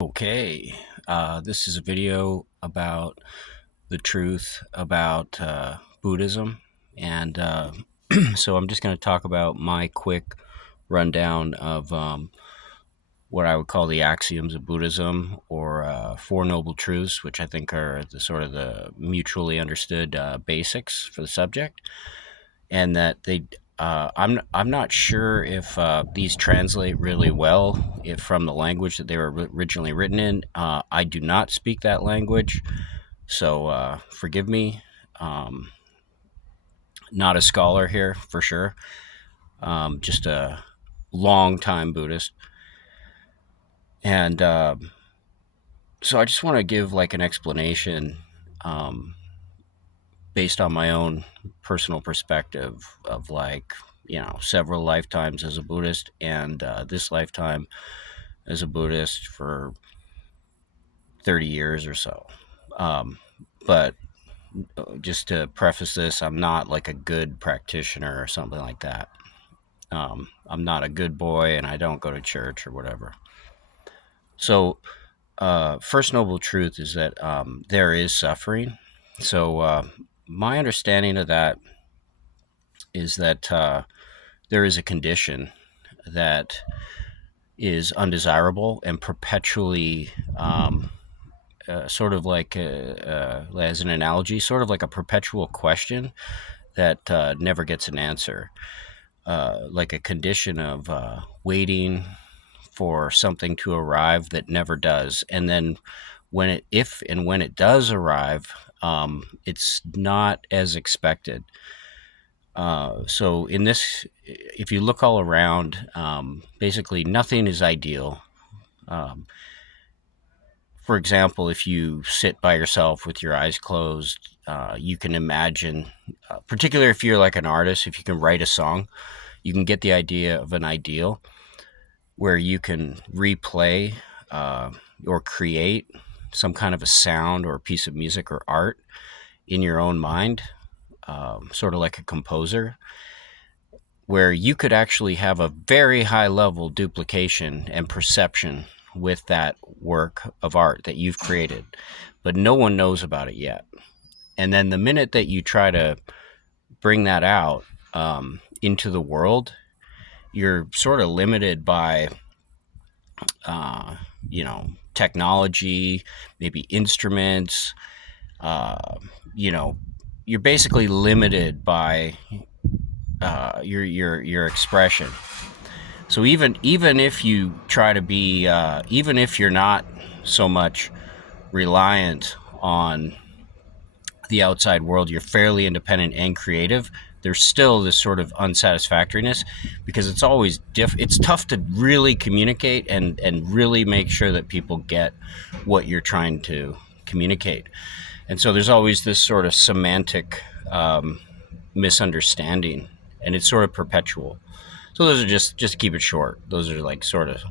Okay, this is a video about the truth about Buddhism, and so I'm just going to talk about my quick rundown of what I would call the axioms of Buddhism, or Four Noble Truths, which I think are the sort of the mutually understood basics for the subject, and that I'm not sure if these translate really well from the language that they were originally written in. I do not speak that language, so forgive me. Um, Not a scholar here for sure. Just a long time Buddhist, and so I just want to give like an explanation um, based on my own personal perspective of several lifetimes as a Buddhist, and this lifetime as a Buddhist for 30 years or so. But just to preface this, I'm not like a good practitioner or something like that. I'm not a good boy, and I don't go to church or whatever. So first noble truth is that there is suffering. So my understanding of that is that there is a condition that is undesirable and perpetually, sort of like, as an analogy, sort of like a perpetual question that never gets an answer, like a condition of waiting for something to arrive that never does. And then if and when it does arrive, it's not as expected. So in this, if you look all around, basically nothing is ideal. Um, for example, if you sit by yourself with your eyes closed, you can imagine, particularly if you're like an artist, if you can write a song, you can get the idea of an ideal where you can replay or create some kind of a sound or a piece of music or art in your own mind, sort of like a composer, where you could actually have a very high level duplication and perception with that work of art that you've created, but no one knows about it yet. And then the minute that you try to bring that out into the world, you're sort of limited by, technology, maybe instruments. You're basically limited by your expression. So even if you try to be, even if you're not so much reliant on the outside world, you're fairly independent and creative, there's still this sort of unsatisfactoriness, because it's always it's tough to really communicate and really make sure that people get what you're trying to communicate. And so there's always this sort of semantic misunderstanding, and it's sort of perpetual. So those are just to keep it short. Those are like sort of,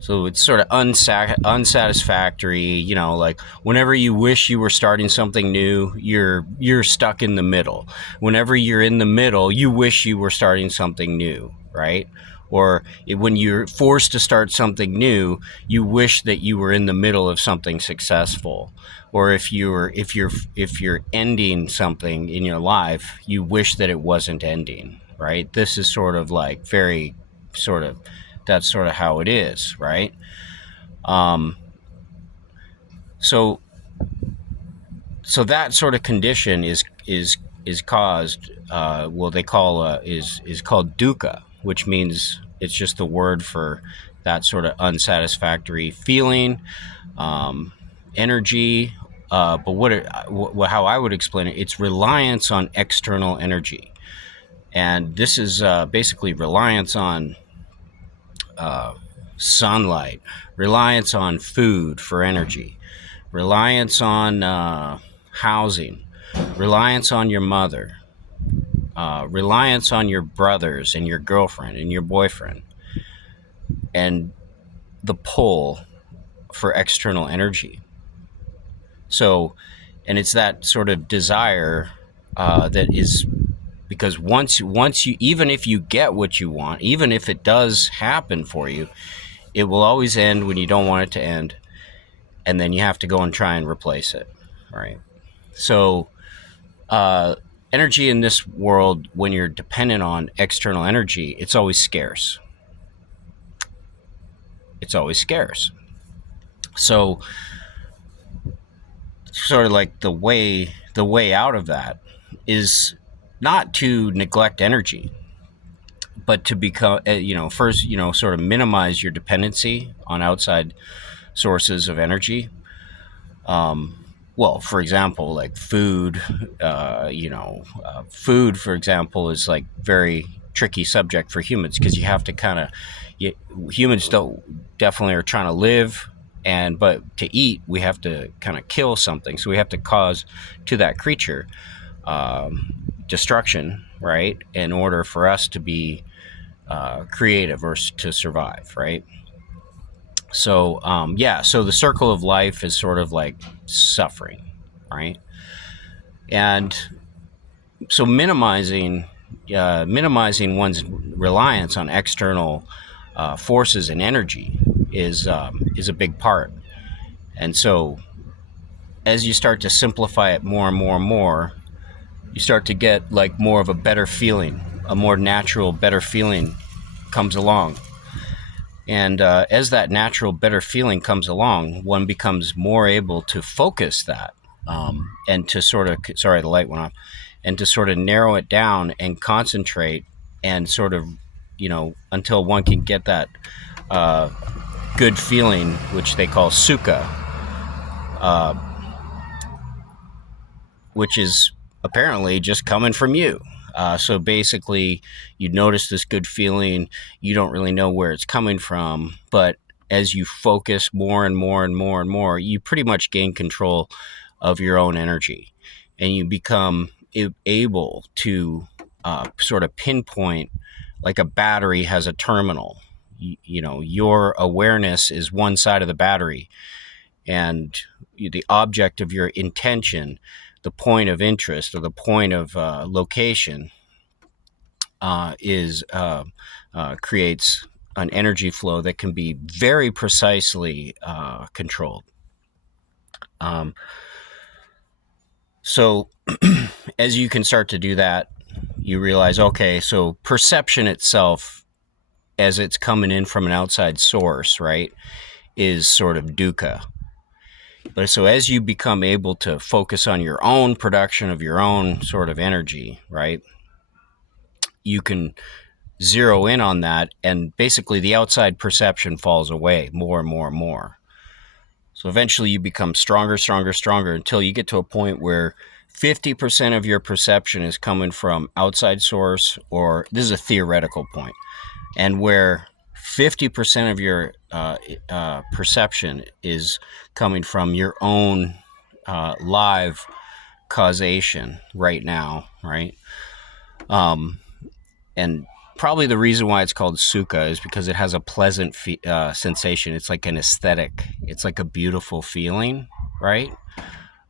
so it's sort of unsatisfactory. Like whenever you wish you were starting something new, you're stuck in the middle. Whenever you're in the middle, you wish you were starting something new, right? Or when you're forced to start something new, you wish that you were in the middle of something successful. Or if you're ending something in your life, you wish that it wasn't ending, right? This is sort of like very sort of, that's sort of how it is, right? So that sort of condition is caused, they call is called dukkha, which means, it's just a word for that sort of unsatisfactory feeling, energy. But how I would explain it, it's reliance on external energy. And this is basically reliance on sunlight, reliance on food for energy, reliance on housing, reliance on your mother, reliance on your brothers and your girlfriend and your boyfriend, and the pull for external energy. So, and it's that sort of desire that is, because once you, even if you get what you want, even if it does happen for you, It will always end when you don't want it to end, and then you have to go and try and replace it, right? So, uh, energy in this world, when you're dependent on external energy, it's always scarce. It's always scarce. So, sort of like the way out of that is not to neglect energy, but to become, first, sort of minimize your dependency on outside sources of energy. Well, for example, like food, food, for example, is like very tricky subject for humans because you have to kind of, humans don't definitely are trying to live, but to eat we have to kind of kill something, so we have to cause to that creature destruction, right, in order for us to be creative or to survive, right? So so the circle of life is sort of like suffering, right? And so minimizing one's reliance on external forces and energy is a big part. And so as you start to simplify it more and more and more, you start to get like more of a better feeling, a more natural, better feeling comes along. And as that natural, better feeling comes along, one becomes more able to focus that, and to sort of, sorry, the light went off, and to sort of narrow it down and concentrate and sort of, until one can get that uh, good feeling, which they call sukha, uh, which is apparently just coming from you. So basically, you notice this good feeling. You don't really know where it's coming from, but as you focus more and more and more and more, you pretty much gain control of your own energy, and you become able to sort of pinpoint, like a battery has a terminal. Your awareness is one side of the battery, and the object of your intention, the point of interest or the point of location, is creates an energy flow that can be very precisely controlled. Um, so as you can start to do that, you realize, okay, so perception itself, as it's coming in from an outside source, right, is sort of dukkha. But so as you become able to focus on your own production of your own sort of energy, right, you can zero in on that, and basically the outside perception falls away more and more and more. So eventually you become stronger, stronger, stronger until you get to a point where 50% of your perception is coming from outside source, or this is a theoretical point, and where 50% of your perception is coming from your own live causation right now, right? Um, and probably the reason why it's called sukha is because it has a pleasant sensation. It's like an aesthetic. It's like a beautiful feeling, right?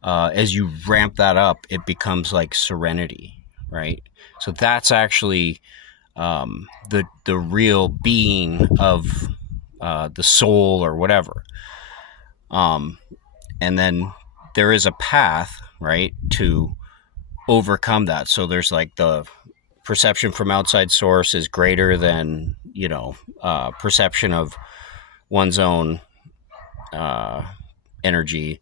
As you ramp that up, it becomes like serenity, right? So that's actually the real being of the soul or whatever. And then there is a path, right, to overcome that. So there's like the perception from outside source is greater than, perception of one's own uh, energy.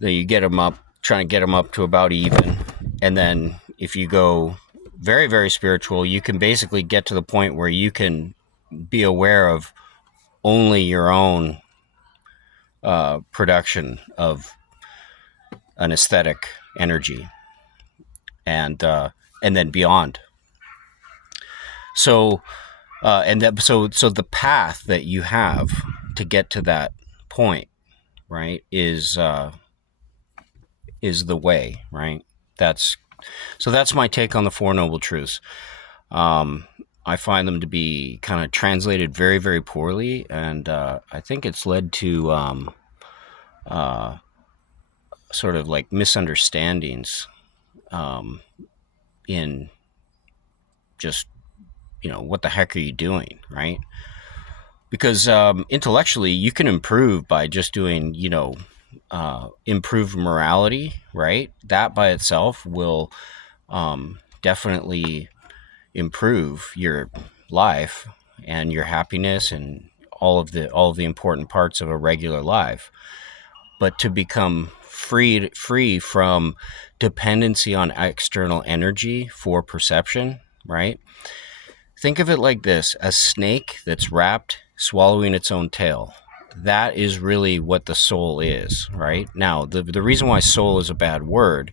Then you get them up, trying to get them up to about even. And then if you go very, very spiritual, you can basically get to the point where you can be aware of only your own production of an aesthetic energy, and then beyond. So so the path that you have to get to that point, right, is the way, right? That's my take on the Four Noble Truths. Um, I find them to be kind of translated very, very poorly, and I think it's led to uh, sort of like misunderstandings in just, what the heck are you doing, right? because intellectually you can improve by just doing, improved morality, right? That by itself will definitely improve your life and your happiness and all of the important parts of a regular life. But to become free from dependency on external energy for perception, right? Think of it like this: a snake that's wrapped, swallowing its own tail. That is really what the soul is, right? Now, the reason why soul is a bad word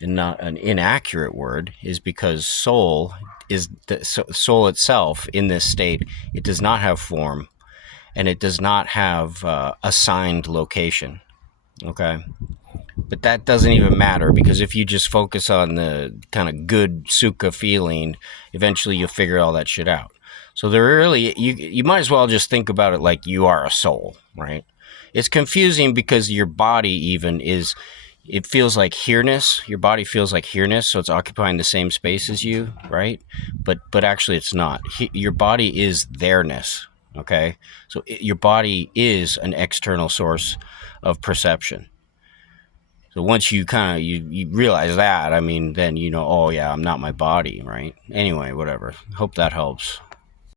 and not an inaccurate word is because soul itself in this state. It does not have form, and it does not have assigned location. Okay, but that doesn't even matter, because if you just focus on the kind of good sukha feeling, eventually you'll figure all that shit out. So there really, you might as well just think about it like you are a soul, right? It's confusing because your body even is, it feels like here-ness. Your body feels like here-ness, so it's occupying the same space as you, right? But actually it's not. Your body is there-ness, okay? So your body is an external source of perception. So once you kind of you realize that, I mean, then oh yeah, I'm not my body, right? Anyway, whatever. Hope that helps.